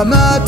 لا ما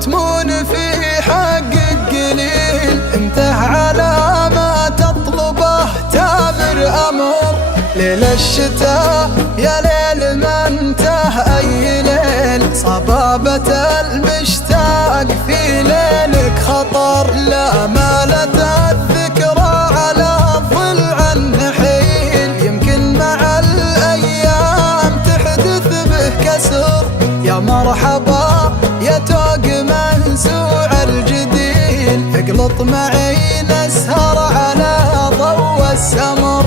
تمون في حقك قليل، انته على ما تطلبه تامر أمر. ليل الشتاء يا ليل ما انته أي ليل، صبابة المشتاق في ليلك خطر. لا مالت الذكرى على الضلع النحيل، يمكن مع الأيام تحدث به كسر. يا مرحبا يا توق منزوع الجديل، اقلط معي نسهر على ضوء السمر،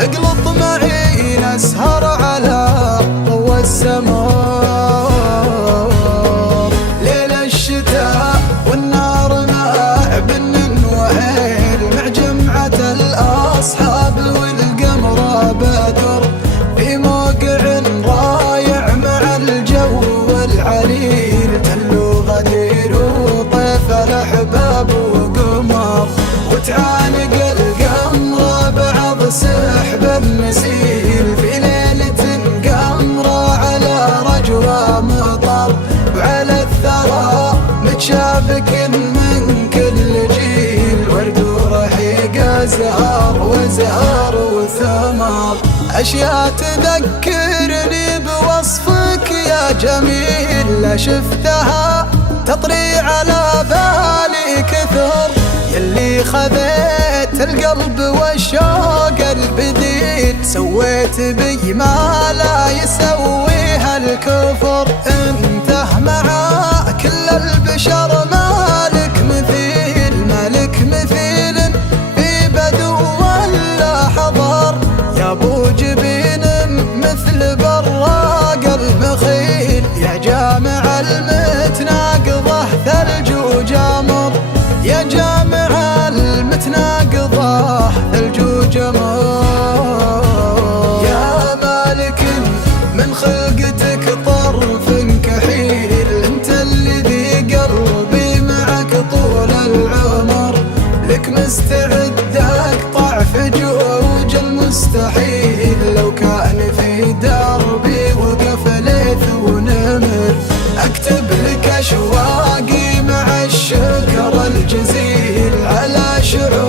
اقلط معي نسهر على ضوء السمر. ليل الشتاء والنار مع بن وهيل، مع جمعة الأصحاب والقمر بدر، في موقع رايع مع الجو العليل، تلو غدير وطيف الأحباب وقمر، وتعانق القمر بعض سحب النسيل، في ليلة قمرة على رجوى مطر، وعلى الثرى متشابك من كل جيل، ورد ورحيق أزهار وزهار وثمر. أشياء تذكرني بوصفك يا جميل، لا شفتها تطري على بالي كثر، يلي خذيت القلب والشوق البديل، سويت بي ما لا يسويها الكفر. انته مع كل البشر مالك مثيل، مالك مثيل في بدو ولا حضر، يا ابو جبين مثل براق المخيل، يا جامع المتناقضه ثلج وجمر، يا جامع المتناقضه ثلج وجمر. يا مالك من خلقتك طرف كحيل، انت الذي قلبي معك طول العمر، لك مستعد اقطع في جوج المستحيل، لو كان في دربي وقف ليث ونمر، اكتب لك اشواقي مع الشكر الجزيل على شعور